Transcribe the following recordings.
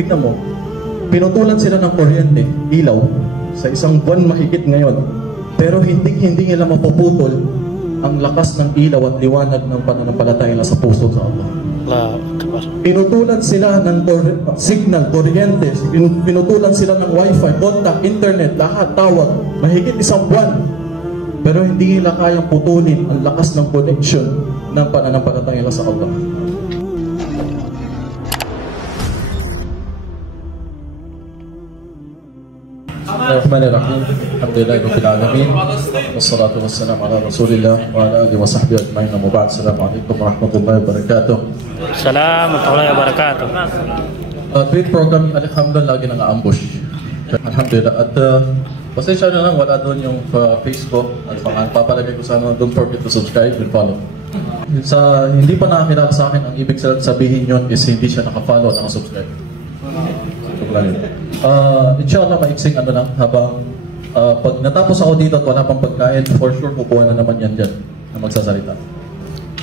tignan mo, pinutulan sila ng kuryente, ilaw, sa isang buwan mahigit ngayon. Pero hindi nila mapuputol ang lakas ng ilaw at liwanag ng pananampalataya nila sa puso sa Allah. Pinutulan sila ng signal, kuryente, pinutulan sila ng wifi, contact, internet, lahat, tawag, mahigit isang buwan. Pero hindi nila kayang putulin ang lakas ng connection ng pananampalataya nila sa Allah. Bismillahirrahmanirrahim. Alhamdulillahi rabbil alamin. Wassalatu wassalamu ala Rasulillah wa ala alihi wa sahbihi ajma'in. Amma ba'd. Assalamualaikum warahmatullahi wabarakatuh. Assalamualaikum warahmatullahi wabarakatuh. Tweet program, alhamdulillah, lagi nang-ambush. Alhamdulillah. At pasensya na lang, wala doon yung Facebook. At papalagay ko sana, don't forget to subscribe and follow. Hindi pa nakakilala sa akin, ang ibig sabihin yun is hindi siya naka-follow, naka-subscribe. Inshallah, maiksing lang, habang pag natapos ako dito at wala pang pagkain, for sure kukuha na naman yan dyan na magsasalita.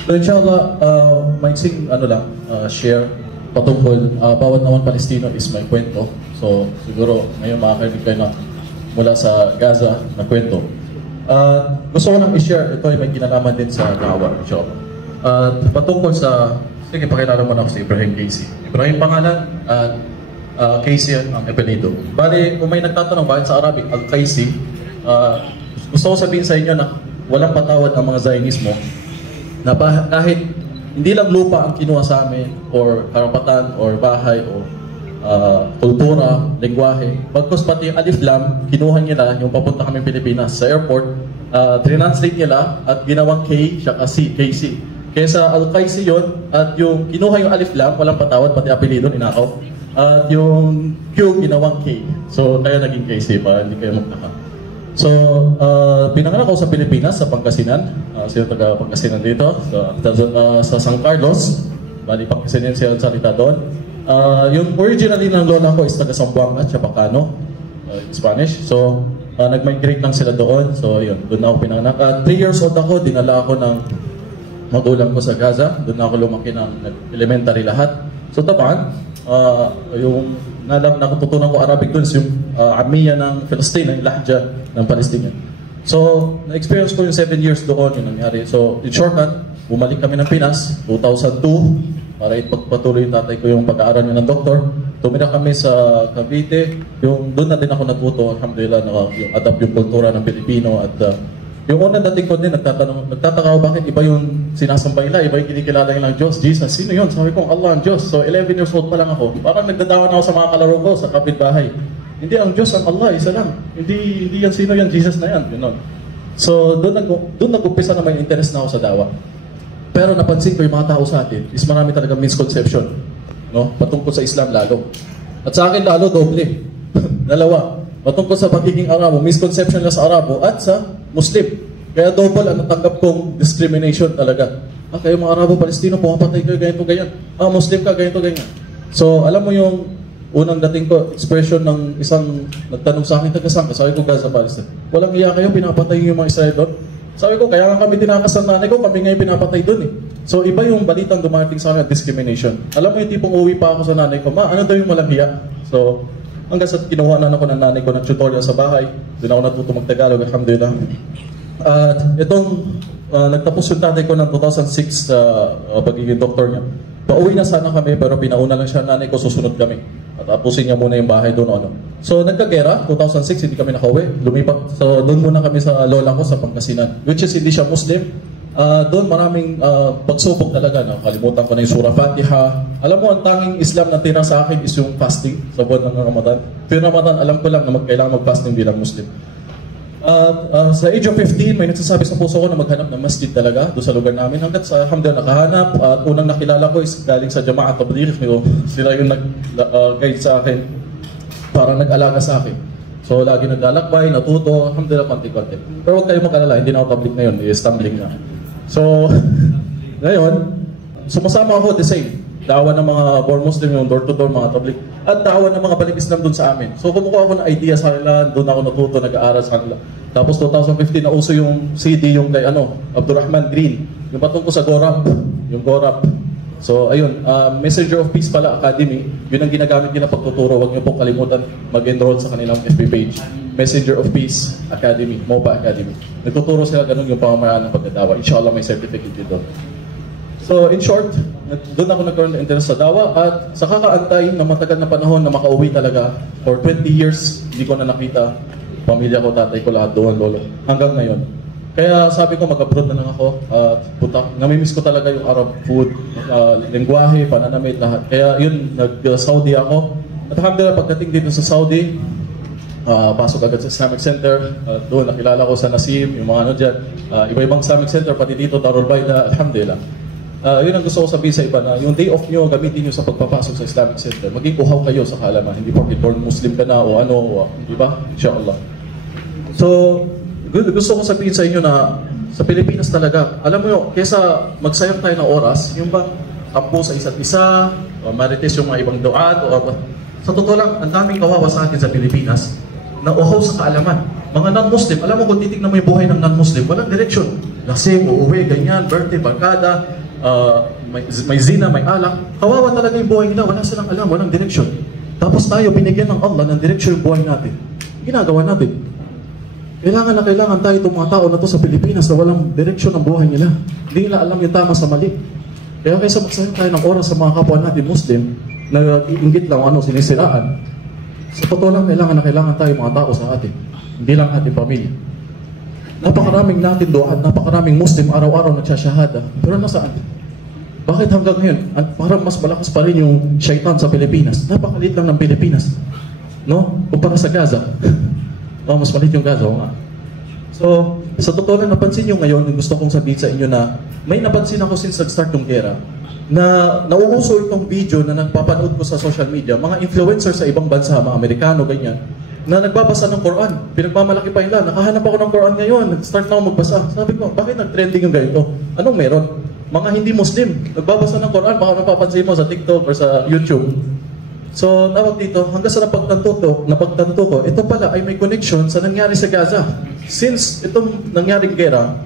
So inshallah, maiksing lang, share patungkol, bawat naman Palestino is may kwento. So siguro ngayon makakarinig kayo na mula sa Gaza na kwento. Gusto ko nang i-share, ito ay may kinalaman din sa dawa, inshallah. Patungkol sa, sige, pakilala mo na ako si Ibrahim Casey. Ibrahim pangalan, Casey ang apelido. Bali, kung may nagtatanong bakit sa Arabic, Al-Casey, gusto ko sabihin sa inyo na walang patawad ang mga Zionismo, na kahit hindi lang lupa ang kinuha sa amin, or karapatan, or bahay, o kultura, lengguwahe, pagkos pati yung alif lam, kinuha nila yung papunta kami Pilipinas sa airport, translate nila at ginawang K, siya kasi Casey. Kaya sa Al-Casey yun, at yung kinuha yung alif lam, walang patawad, pati apelido, ninakaw. At yung Q, ginawang K. So, kaya naging Casey para hindi kayo magtaka. So, pinanganak ako sa Pilipinas, sa Pangasinan. Sino taga Pangasinan dito? Sa San Carlos. Bali, Pangasinan siya ang salita doon. Yung originally ng lola ko is taga Zamboanga, Chabacano, Spanish. So, nag-migrate lang sila doon. So, yun, doon ako pinanganak. 3 years old ako, dinala ako ng magulang ko sa Gaza. Doon ako lumaki ng elementary lahat. So, tapan, yung natutunan ko Arabic doon is yung Amiya ng Palestine, yung Lahja ng Palestinian. So, na-experience ko yung 7 years doon, yung nangyari. So, in shortcut, bumalik kami ng Pinas, 2002, para ipagpatuloy yung tatay ko yung pag-aaral niya ng doktor. Tumira kami sa Cavite, doon na din ako natuto, alhamdulillah, yung adapt yung kultura ng Pilipino. At yung unang dating ko din, nagtataka ako bakit iba yung sinasambay nila, iba yung kinikilala nilang Diyos, Jesus. Sino yun? Sabi ko, Allah ang Diyos. So 11 years old pa lang ako. Parang nagdadawan ako sa mga kalaro ko sa kapitbahay. Hindi ang Diyos, ang Allah, isa lang. Hindi yan, sino yan? Jesus na yan. You know? So doon nag-umpisa naman yung interest na ako sa dawa. Pero napansin ko yung mga tao sa atin is marami talaga misconception, no? Patungkol sa Islam lalo. At sa akin lalo, doble. Dalawa. Patungkol sa pagiging Arabo, misconception na sa Arabo at sa Muslim. Kaya double ang natanggap kong discrimination talaga. Kayo mga Arabo, Palestino, pumapatay kayo, ganito, ganyan. Muslim ka, ganito, ganyan. So, alam mo yung unang dating ko, expression ng isang nagtanong sa akin, taga-saan ka? Sabi ko, Gaza, Palestine. Walang iya kayo, pinapatay yung mga Israel doon. Sabi ko, kaya nga kami tinakas ng nanay ko, kami ngayon pinapatay doon eh. So, iba yung balitang dumating sa akin, discrimination. Alam mo yung tipong uwi pa ako sa nanay ko, ano daw yung walang hiya? So, hanggang sa kinuha na ako ng nanay ko ng tutorial sa bahay, doon ako natuto mag-Tagalog, alhamdulillah. At itong nagtapos yung tatay ko ng 2006 sa pagiging doktor niya. Pauwi na sana kami, pero pinauna lang siya nanay ko, susunod kami. At tapusin niya muna yung bahay doon. So nagkagera, 2006, hindi kami nakauwi. Lumipat. So doon muna kami sa lola ko sa Pangasinan, which is hindi siya Muslim. Doon maraming pagsubok talaga. No? Kalimutan ko na yung Surah Fatiha. Alam mo, ang tanging Islam na tira sa akin is yung fasting sa buwan ng Ramadan. Pero Ramadan, alam ko lang na kailangan mag-fasting bilang Muslim. Sa age of 15, may nagsasabi sa puso ko na maghanap ng masjid talaga doon sa lugar namin. Hanggat sa alhamdulillah nakahanap. At unang nakilala ko is galing sa Jama'at Tabligh. Sila yung nag-guide sa akin para nag-alaga sa akin. So lagi naglalakbay, natuto, alhamdulillah konti-konti. Pero huwag kayo mag-alala, hindi na ako tabligh ngayon, stumbling na. So, ngayon, sumasama ako the same. Dawa ng mga born Muslim, yung door-to-door, mga tabligh. At dawa ng mga balik Islam doon sa amin. So, kumukuha ako ng idea sa kanila, doon ako natuto, nag-aaral sa kanila. Tapos 2015, nauso yung CD, yung kay Abdurrahman Green. Yung patungkol sa Gorab. Yung Gorab. So ayun, Messenger of Peace pala Academy, yun ang ginagamit nila pagtuturo. Huwag niyo pong kalimutan mag-enroll sa kanilang FB page. Messenger of Peace Academy, MOPA Academy. Nagtuturo sila ganun yung pamamaraan ng pagdadawa. Inshallah may certificate dito. So in short, doon ako nagkaroon ng interest sa dawa at sa kakaantay na matagal na panahon na makauwi talaga. For 20 years, hindi ko na nakita pamilya ko, tatay ko, lahat doon, lolo. Hanggang ngayon. Kaya sabi ko mag-abroad na lang ako at namimiss ko talaga yung Arab food, lengguwahe, pananamit, lahat. Kaya yun, nag-Saudi ako. At alhamdulillah, pagdating dito sa Saudi, pasok agad sa Islamic Center. Doon nakilala ko sa Nasim, yung mga ano dyan. Iba-ibang Islamic Center, pati dito, Darul Baida, alhamdulillah. Yun ang gusto ko sabihin sa iba na yung day off nyo, gamitin nyo sa pagpapasok sa Islamic Center. Maging uhaw kayo sa kaalaman. Hindi porket born Muslim ka na o ano, di ba? Inshallah. So, gusto ko sabihin sa inyo na sa Pilipinas talaga, alam mo yun, kesa magsayang tayo ng oras, yung bang tampo sa isa't isa, o marites yung mga ibang duad, o sa totoo lang, ang daming kawawa sa atin sa Pilipinas na uhaw sa kaalaman. Mga non-Muslim, alam mo kung titignan mo yung buhay ng non-Muslim, walang direksyon. Lasing, uuwi, ganyan, birthday, barkada, may zina, may alak. Kawawa talaga yung buhay nila, wala silang alam, walang direksyon. Tapos tayo, binigyan ng Allah ng direksyon yung buhay natin. Ginagawa natin. Kailangan tayo itong mga tao na to sa Pilipinas na walang direksyon ng buhay nila. Hindi nila alam yung tama sa mali. Kaya kaysa magsayang tayo ng oras sa mga kapwa natin Muslim, na iinggit lang ano, sinisiraan, sa totoo lang, kailangan tayo mga tao sa atin. Hindi lang ating pamilya. Napakaraming natin doon, napakaraming Muslim araw-araw nagsasyahada. Pero nasaan? Bakit hanggang ngayon? Parang mas malakas pa rin yung syaitan sa Pilipinas. Napakalit lang ng Pilipinas. No? Kumpara sa Gaza. Mas malit yung Gaza. So, sa totoo lang, napansin nyo ngayon, gusto kong sabihin sa inyo na may napansin ako since nag-start yung gera na nauuso itong video na nagpapanood ko sa social media, mga influencer sa ibang bansa, mga Amerikano, ganyan, na nagbabasa ng Quran. Pinagmamalaki pa nila, nakahanap ako ng Quran ngayon, nag-start na ako magbasa. Sabi ko, bakit nag-trending yung ganito? Anong meron? Mga hindi Muslim, nagbabasa ng Quran, baka napapansin mo sa TikTok or sa YouTube. So, tawag dito, hanggang sa napagtanto ko, ito pala ay may connection sa nangyari sa Gaza. Since itong nangyaring gera,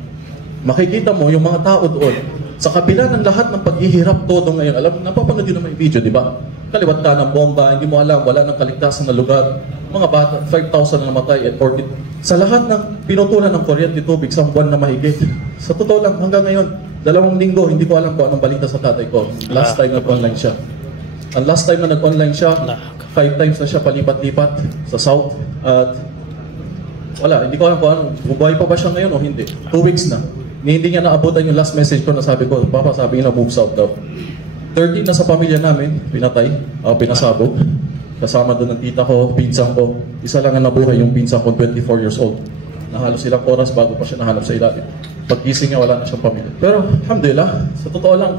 makikita mo yung mga tao doon, sa kabila ng lahat ng paghihirap todo ngayon, alam, napapanood yun naman yung video, di ba? Kaliwat ka ng bomba, hindi mo alam, wala nang kaligtasan na lugar, mga bata, 5,000 na namatay at 40. Sa lahat ng pinutulan ng kuryente, tubig, sa buwan na mahigit. Sa totoo lang, hanggang ngayon, 2 linggo, hindi ko alam kung anong balita sa tatay ko. Last time nag-online siya. Ang last time na nag-online siya, 5 times na siya palipat-lipat sa South. At wala, hindi ko alam kung ano, bubuhay pa ba siya ngayon o hindi. 2 weeks na. Hindi niya naabutan yung last message ko na sabi ko, Papa, sabi niya na move south daw. 13 na sa pamilya namin, pinatay, pinasabog. Kasama doon ng tita ko, pinsan ko. Isa lang ang nabuhay yung pinsan ko, 24 years old. Nahalos ilang oras bago pa siya nahanap sa ilalim. Pagkising niya, wala na siyang pamilya. Pero, alhamdulillah, sa totoo lang,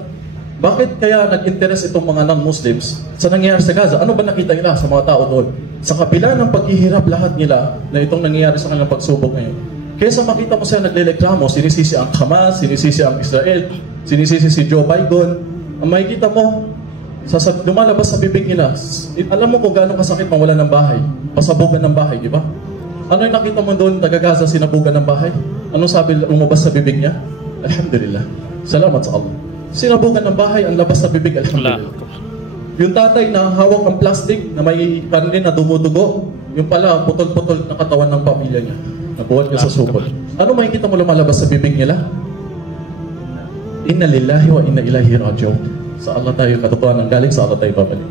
bakit kaya nag-interest itong mga non-Muslims sa nangyayari sa Gaza? Ano ba nakita nila sa mga tao doon? Sa kabila ng paghihirap lahat nila na itong nangyayari sa kanilang pagsubok ngayon. Kaysa makita mo sila nagle-reklamo, sinisisi ang Hamas, sinisisi ang Israel, sinisisi si Joe Biden. Ang makikita mo, lumalabas sa bibig nila, alam mo kung gaano kasakit mawala ng bahay, pasabugan ng bahay, di ba? Ano yung nakita mo doon, taga-Gaza, sinabugan ng bahay? Anong sabi lumabas sa bibig niya? Alhamdulillah. Salamat sa Allah. Sinabugan ng bahay, ang labas sa bibig, alhamdulillah. Yung tatay na hawak ng plastic, na may kanli na dumudugo, yung pala, putol-putol na katawan ng pamilya niya. Nabuhat niya sa supot. Ano makikita mo lumalabas sa bibig nila? Inna lillahi wa inna ilahi raji'un. Sa Allah tayo katotohanan, galing sa Allah tayo babalik.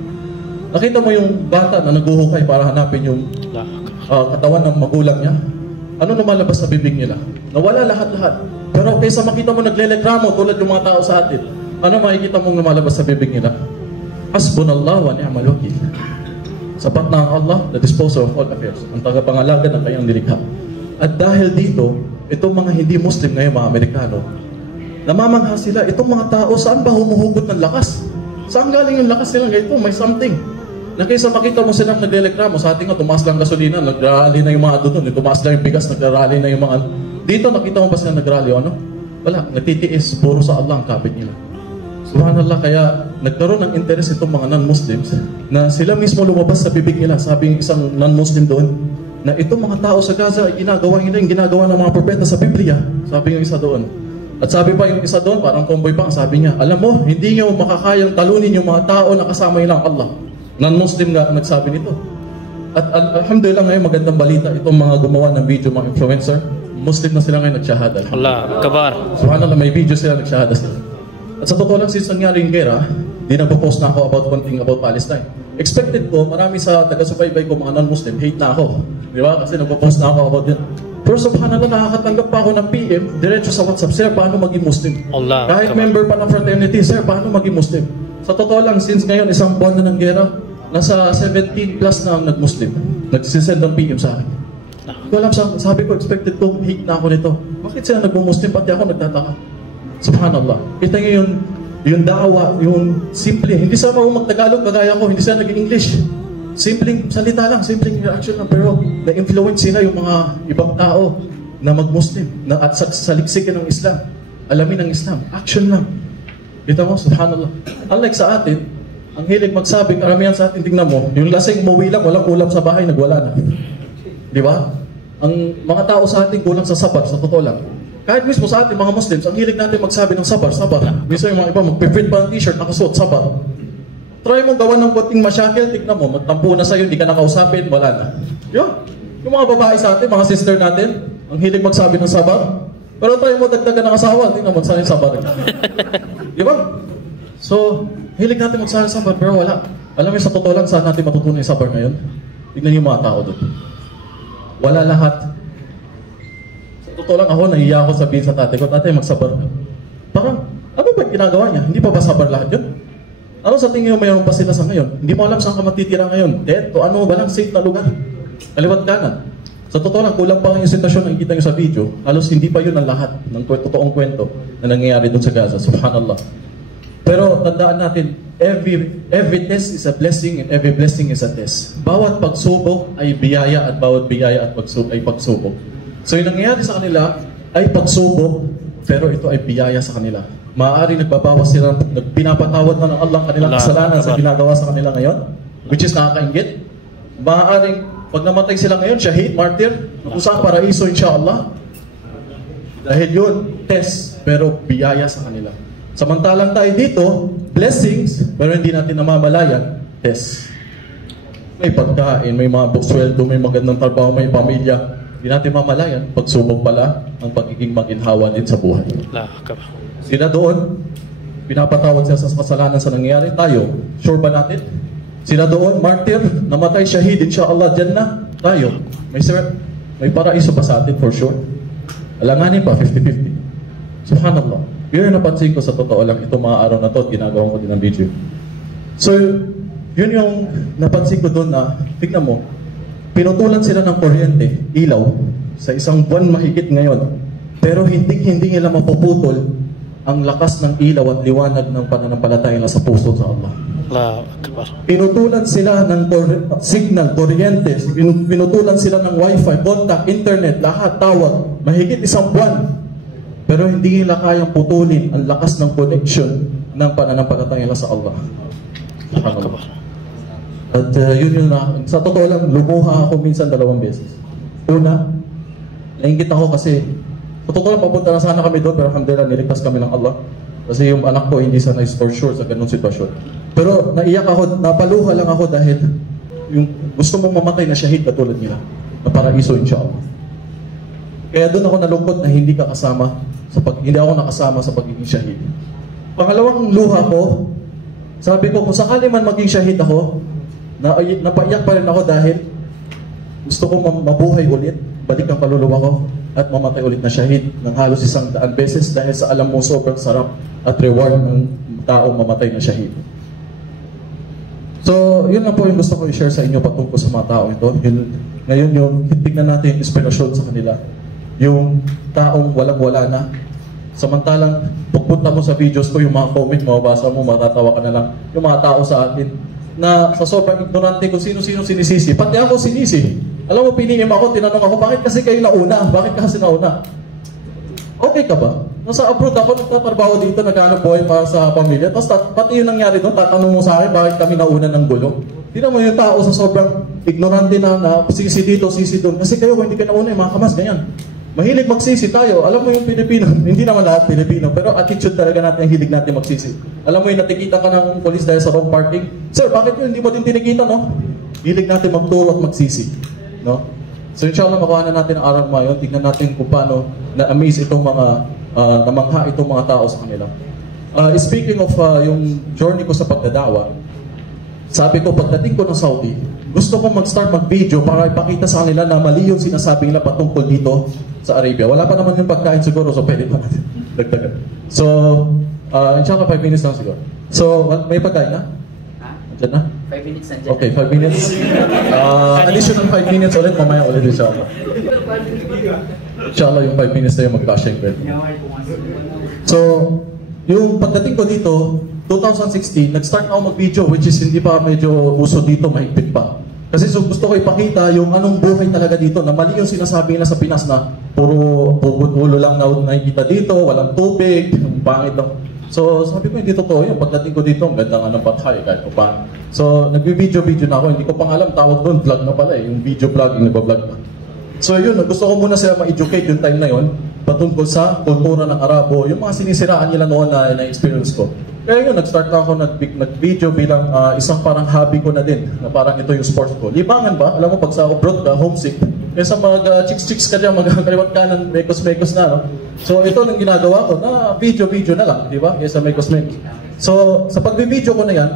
Nakita mo yung bata na naguhukay para hanapin yung katawan ng magulang niya? Ano lumalabas sa bibig nila? Nawala lahat-lahat. Pero kaysa makita mo nagle-reklamo tulad yung mga tao sa atin, ano makikita mong lumalabas sa bibig nila? Hasbunallah wa ni'mal wakil. Sapat na ang Allah, the disposer of all affairs, ang tagapangalaga ng kanyang nilikha. At dahil dito, itong mga hindi Muslim ngayon, mga Amerikano, namamangha sila, itong mga tao, saan ba humuhugot ng lakas? Saan galing yung lakas nila? Ito, may something. Na kaysa makita mo silang nagre-reklamo, sa ating nga, tumaas lang gasolina, nag-rally na yung mga doon, tumaas lang yung bigas, nag-rally na yung mga... Dito, nakita mo ba sila nag-rally o ano? Wala, nagtitiis, puro sa Allah ang kabit nila. Subhanallah, kaya nagkaroon ng interest itong mga non-Muslims na sila mismo lumabas sa bibig nila. Sabi yung isang non-Muslim doon, na itong mga tao sa Gaza, ginagawa nila yung ginagawa ng mga propeta sa Biblia. Sabi yung isa doon. At sabi pa yung isa doon, parang tomboy pa, sabi niya, alam mo, hindi niyo makakayang talunin yung mga tao na kasama nilang Allah. Non-Muslim nga nagsabi nito. At alhamdulillah ngayon magandang balita, itong mga gumawa ng video, mga influencer, Muslim na sila ngayon nagsyahada. Allah Akbar. Subhanallah, may video sila nagsyahada sila. At sa totoo lang, since nangyari yung gera, di nagpo-post na ako about one thing about Palestine. Expected ko, marami sa taga-subaybay ko, mga non-Muslim, hate na ako. Di ba? Kasi nagpo-post na ako about yun. Pero subhanallah, nakakatanggap pa ako ng PM, diretso sa WhatsApp, sir, paano maging Muslim? Allah Kahit Akbar. member pa ng fraternity, sir, paano maging Muslim? Sa totoo lang, since ngayon, isang buwan na ng gera, nasa 17 plus na ang nag-Muslim. Nagsisend ng PM sa akin. Ko alam, sabi ko, expected ko, hate na ako nito. Bakit sila nag-Muslim, pati ako nagtataka? Subhanallah. Kita nyo yung dawa, yung simple. Hindi sila marunong magtagalog, kagaya ko, hindi sila nag-English. Simpleng salita lang, simpleng reaction lang, pero na-influence sila yung mga ibang tao na mag-Muslim, na at saliksikin ng Islam, alamin ng Islam, action lang. Kita mo, subhanallah. Unlike sa atin, ang hilig magsabi, karamihan sa atin, tingnan mo, yung lasing umuwi lang, walang ulam sa bahay, nagwala na. Di ba? Ang mga tao sa atin kulang sa sabar, sa totoo lang. Kahit mismo sa atin, mga Muslims, ang hilig natin magsabi ng sabar, sabar. Minsan yung mga iba, mag-print pa ng t-shirt, nakasuot, sabar. Try mo gawa ng konting masyakil, tignan mo, magtampo na sa'yo, hindi ka nakausapin, wala na. Yun. Yung mga babae sa atin, mga sister natin, ang hilig magsabi ng sabar. Pero try mo dagdagan ng asawa, tignan mo, saan yung sabar. Di ba? So, hilig natin magsabi ng sabar, pero wala. Alam mo, sa totoo lang, saan natin matutunan yung sabar ngayon? Tignan yung mga tao doon. Wala lahat. Sa totoo lang ako, nahiya ako sabihin sa tatay ko, tatay, magsabar ka. Parang, ano ba ginagawa niya? Hindi pa ba sabar lahat yun? Ano sa tingin mo mayroon pa sila sa ngayon? Hindi mo alam saan ka matitira ngayon. Dead o ano, walang safe na lugar. Kaliwat kanan. Sa totoo lang, kulang pa lang yung sitwasyon na nakikita nyo sa video. Halos hindi pa yun ang lahat ng totoong kwento na nangyayari doon sa Gaza. Subhanallah. Pero tandaan natin, every test is a blessing and every blessing is a test. Bawat pagsubok ay biyaya at bawat biyaya at ay pagsubok. So yung nangyayari sa kanila ay pagsubok, pero ito ay biyaya sa kanila. Maaari nagbabawas sila, pinapatawad na ng Allah ang kanilang kasalanan sa ginagawa sa kanila ngayon, which is nakakaingit. Maaaring pag namatay sila ngayon, shahid, martyr, kung saan paraiso insyaAllah. Dahil yun, test, pero biyaya sa kanila. Samantalang tayo dito, blessings, pero hindi natin namamalayan, test. May pagkain, may mga buksweldo, may magandang trabaho, may pamilya. Hindi natin mamalayan, pagsubok pala ang pagiging maginhawa din sa buhay. Allah Akbar. Sila doon, pinapatawad sila sa kasalanan sa nangyayari. Tayo, sure ba natin? Sila doon, martyr, namatay, shahid, insyaAllah, Jannah. Tayo, may paraiso pa sa atin for sure. Alanganin pa, 50-50. Subhanallah. Yun yung napansin ko sa totoo lang, itong mga araw na to, ginagawa ko din ng video. So, yun yung napansin ko doon na, tignan mo, pinutulan sila ng kuryente, ilaw, sa isang buwan mahigit ngayon. Pero hindi nila mapuputol ang lakas ng ilaw at liwanag ng pananampalataya na sa puso sa Allah. Allah Akbar. Pinutulan sila ng signal, kuryente, pinutulan sila ng wifi, contact, internet, lahat, tawag, mahigit isang buwan. Pero hindi nila kayang putulin ang lakas ng connection ng pananampalataya sa Allah. Allah Akbar. At yun na, sa totoo lang, lumuha ako minsan 2 beses. Una, nainggit ako kasi sa totoo lang, papunta na sana kami doon, pero alhamdulillah, niligtas kami ng Allah. Kasi yung anak ko, hindi sana for sure sa ganung sitwasyon. Pero naiyak ako, napaluha lang ako dahil yung gusto mong mamatay na shahid katulad nila, na paraiso insyaAllah. Kaya doon ako nalungkot na hindi ako nakasama sa pagiging shahid. Pangalawang luha ko, sabi ko, kung sakali man maging shahid ako, napaiyak pa rin ako dahil gusto ko mabuhay ulit, balik ang kaluluwa ko, at mamatay ulit na shahid ng halos 100 beses dahil sa alam mo sobrang sarap at reward ng taong mamatay na shahid. So, yun lang po yung gusto ko i-share sa inyo patungkol sa mga tao ito. Ngayon yung tignan natin yung inspirasyon sa kanila. Yung taong walang-wala na. Samantalang, pagpunta mo sa videos ko, yung mga comment, mababasa mo, matatawa ka na lang. Yung mga tao sa atin na sa sobrang ignorante kung sino-sino sinisisi. Pati ako sinisi. Alam mo, pinihim ako, tinanong ako, bakit kasi kayo nauna? Bakit kasi nauna? Okay ka ba? Nasa abroad ako, nagtatrabaho dito, naghanap buhay para sa pamilya. Tapos pati yung nangyari doon, tatanong mo sa akin, bakit kami nauna ng gulo? Tingnan mo yung tao sa sobrang ignorante na sisi dito, sisi doon. Kasi kayo, kung hindi ka nauna, mga kamas, ganyan. Mahilig magsisi tayo. Alam mo yung Pilipino, hindi naman lahat Pilipino, pero attitude talaga natin, hilig natin magsisi. Alam mo yung natikita ka ng police dahil sa wrong parking? Sir, bakit yun? Hindi mo din tinikita, no? Hilig natin magturo at magsisi. No? So inshallah, makuha na natin ang aral ngayon. Tignan natin kung paano na-amaze itong mga, namangha itong mga tao sa kanila. Speaking of yung journey ko sa pagdadawa, sabi ko, pagdating ko ng Saudi, gusto ko mag-start mag-video para ipakita sa kanila na mali yung sinasabi nila patungkol dito sa Arabia. Wala pa naman yung pagkain siguro, so pwede pa natin dagdagan. So, inshallah 5 minutes lang siguro. So, may pagkain na? Andiyan na? 5 minutes nandiyan. Okay, 5 minutes. Additional 5 minutes ulit, mamaya ulit inshallah. Inshallah yung 5 minutes na yung mag-cashing bread. So, yung pagdating ko dito, 2016, nag-start na ako mag-video, which is hindi pa medyo uso dito, mahigpit pa. Kasi so, gusto ko ipakita yung anong buhay talaga dito, na mali yung sinasabi nila sa Pinas na puro ulo lang na nakikita dito, walang tubig, yung pangit lang. So sabi ko, hindi totoo yun. Pagdating ko dito, ang ganda nga ng pathay, kahit pa. So nag-video na ako, hindi ko pang alam, tawag doon, vlog na pala yung video vlogging, nag-vlog pa. So yun, gusto ko muna sila ma-educate yung time na yun, patungkol sa kultura ng Arabo, yung mga sinisiraan nila noon na experience ko. Kaya yun, nag-start na ako nag-video bilang isang parang hobby ko na din, na parang ito yung sports ko. Libangan ba? Alam mo, pag sa abroad ka, homesick, kaya sa mga chicks ka dyan, magkakaliwat ka ng mekos-mekos na, no? So ito nang ginagawa ko, na video na lang, di ba? Kaya sa mekos-mekos. So sa pag-video ko na yan,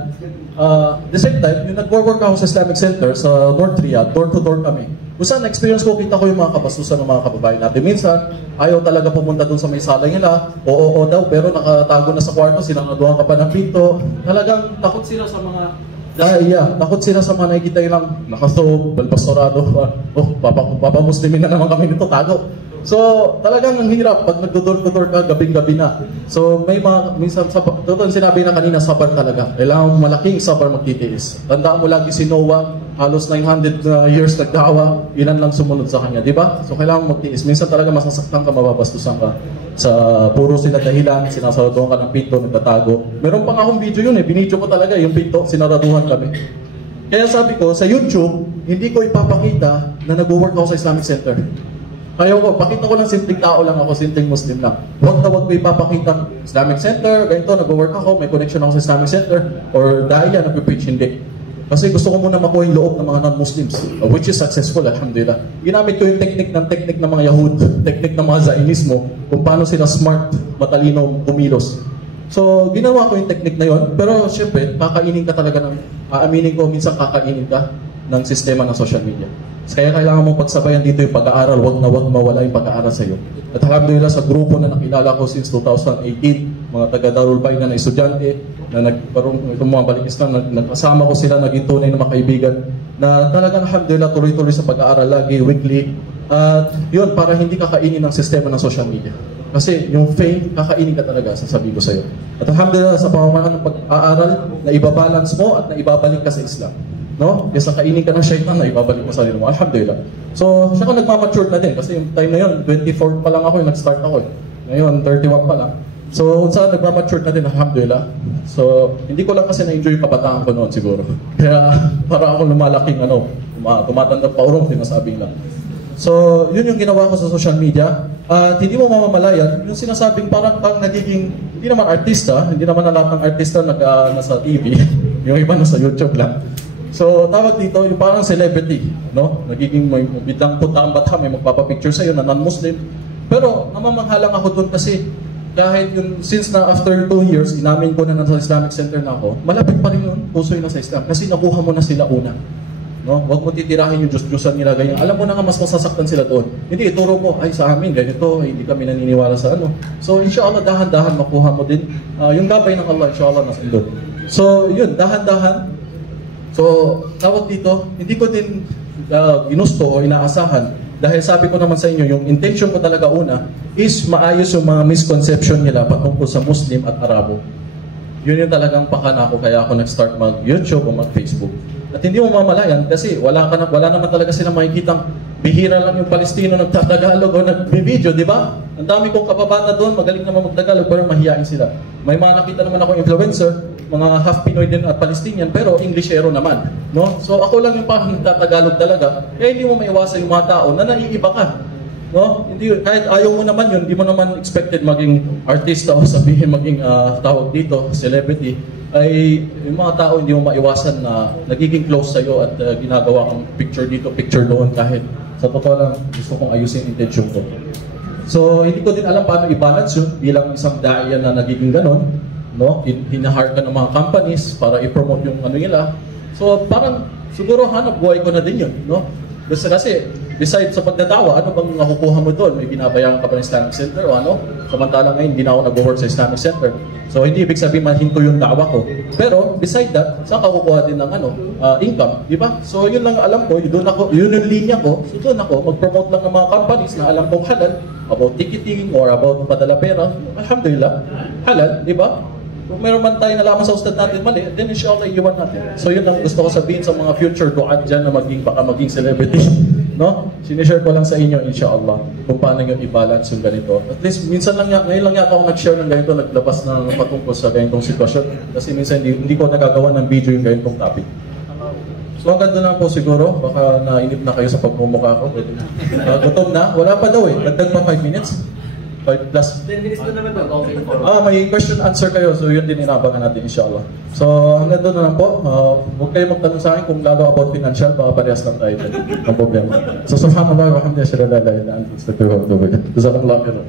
the same time, yung nag-work ako sa Islamic Center sa North Riyadh, door-to-door kami. Kung saan na-experience ko, kita ko yung mga kabastusan ng mga kababayan natin. Minsan, ayaw talaga pumunta dun sa may sala nila, oo daw, pero nakatago na sa kwarto, sinangaduhan ka pa ng pinto. Talagang takot sila sa mga takot sila sa mga nakikita nilang nakasob, balpastorado, papamuslimin na naman kami nito, tago. So, talagang ang hirap pag nagdudor-dudor ka, gabing-gabi na. So, may mga, minsan, totoo sinabi na kanina, sabar talaga. Kailangan malaking sabar magtitiis. Tandaan mo lagi si Noah, halos 900 years nagdawa, ilan lang sumunod sa kanya, di ba? So, kailangan magtiis. Minsan talaga masasaktan ka, mababastusan ka. Sa puro sila dahilan, sinasaraduhan ka ng pinto, nagtatago. Meron pang akong video yun binidyo ko talaga yung pinto, sinaraduhan kami. Kaya sabi ko, sa YouTube, hindi ko ipapakita na nag-work ako sa Islamic Center. Ayaw ko, pakita ko ng simpleng tao lang ako, simpleng Muslim lang. Huwag ko ipapakita Islamic Center, ganito, nag-work ako, may connection ako sa Islamic Center, or dahil yan, nag-preach, hindi. Kasi gusto ko muna makuha yung loob ng mga non-Muslims, which is successful, alhamdulillah. Ginamit ko yung technique ng mga Yahud, technique ng mga Zionismo, kung paano sila smart, matalino, kumilos. So, ginawa ko yung technique na yon, pero syempre, kakainin ka talaga aaminin ko, minsan kakainin ka ng sistema ng social media. Kaya kailangan mong pagsabayan dito yung pag-aaral, wag mawala yung pag-aaral sa iyo. At alhamdulillah sa grupo na nakilala ko since 2018, mga taga Darul Bayna na estudyante, na nagparong itong mga Balikistan, nagkasama ko sila, naging tunay na mga kaibigan, na talagang alhamdulillah tuloy-tuloy sa pag-aaral lagi, weekly. At yun, para hindi kakainin ng sistema ng social media. Kasi yung fame, kakainin ka talaga, sasabihin ko sa iyo. At alhamdulillah sa pamamagitan ng pag-aaral, na ibabalance mo at na ibabalik ka sa Islam. No? Kesa kainin ka ng shaitan na ibabalik mo sa sarili mo. Alhamdulillah. So, siya ka nagmamature na din. Kasi yung time na yun, 24 pa lang ako, nag-start ako. Ngayon, 31 pa lang. So, saan nagmamature na din, alhamdulillah. So, hindi ko lang kasi na-enjoy yung kabataan ko noon siguro. Kaya, para ako lumalaking tumatanda pa urong, sinasabing lang. So, yun yung ginawa ko sa social media. At hindi mo mamamalayan, yung sinasabing parang kang nagiging, hindi naman artista, hindi naman na lahat ng artista nasa TV. Yung iba nasa YouTube lang. So, tawag dito, yung parang celebrity, no? Nagiging may bidang punta ang bata, may magpapapicture sa'yo na non-Muslim. Pero, namamanghalang ako doon kasi kahit yung, since na after 2 years, inamin ko na nasa Islamic Center na ako, malapit pa rin yun, puso yun na sa Islam. Kasi nakuha mo na sila una. No? Huwag mo titirahin yung Diyos-Diyosan nila, ganyan. Alam mo na nga, mas masasaktan sila doon. Hindi, ituro mo, ay sa amin, ganito, hindi kami naniniwala sa ano. So, inshallah, dahan-dahan makuha mo din. Yung gabay ng Allah, inshallah, nasa doon. So, yun, dahan-dahan. So, tawag dito, hindi ko din ginusto o inaasahan dahil sabi ko naman sa inyo, yung intention ko talaga una is maayos yung mga misconception nila patungkol sa Muslim at Arabo. Yun yung talagang pakana ko kaya ako nag-start mag-YouTube o mag-Facebook. At hindi mo mamalayan kasi wala naman talaga silang makikitang bihira lang yung Palestino nagtatagalog o nag-video, di ba? Ang dami kong kababata doon, magaling naman magtagalog pero mahihain sila. May mga nakita naman ako influencer, mga half Pinoy din at Palestinian, pero Englishero naman. No? So ako lang yung parang nagtatagalog talaga, kaya hindi mo maiwasan yung mga tao na naiiba ka. No? Hindi, kahit ayaw mo naman yun, hindi mo naman expected maging artista o sabihin maging tawag dito, celebrity, ay yung mga tao hindi mo maiwasan na nagiging close sa'yo at ginagawa kang picture dito, picture doon kahit sa totoo lang gusto kong ayusin yung intention ko. So hindi ko din alam paano i-balance yun bilang isang daya na nagiging ganon, no? Hinahire ka ng mga companies para i-promote yung ano nila. So parang siguro hanap buhay ko na din yun, no? Kasi besides sa pagdadawa, ano bang nakukuha mo doon? May binabayaran ka ba ng Islamic Center o ano? Samantalang ngayon, hindi na ako nag-work sa Islamic Center. So hindi ibig sabihin mahinto yung dawa ko. Pero beside that, saan ka kukuha din ng income, di ba? So yun lang alam ko, yun yung linya ko. So doon ako, mag-promote lang ng mga companies na alam kong halal about ticketing or about padala pera. Alhamdulillah, halal, di ba? Kung meron man tayo nalaman sa ustad natin mali, then inshallah iwan natin. So yun ang gusto ko sabihin sa mga future duat dyan na baka maging celebrity. No? Sinishare ko lang sa inyo inshallah kung paano yung i-balance yung ganito. At least minsan lang ngayon lang yata ako nag-share ng ganito, naglabas ng patungkol sa ganitong sitwasyon. Kasi minsan hindi ko nagagawa ng video yung ganitong topic. So ang ganda na po siguro, baka nainip na kayo sa pagmumukha ko. Gutom na? Wala pa daw eh. Dagdag pa 5 minutes. 5 plus. 10 minutes na naman daw. Okay for may question answer kayo. So yun din inabangan natin inshallah. So hanggang doon na lang po. Huwag kayo magtanong sa akin kung lalo about financial. Baka parehas lang tayo. Ang problema. So subhanallah wa hamdulillah. Shalla la ilaha illa anta astaghfiruka wa atubu ilaik. Jazakumullah khairan.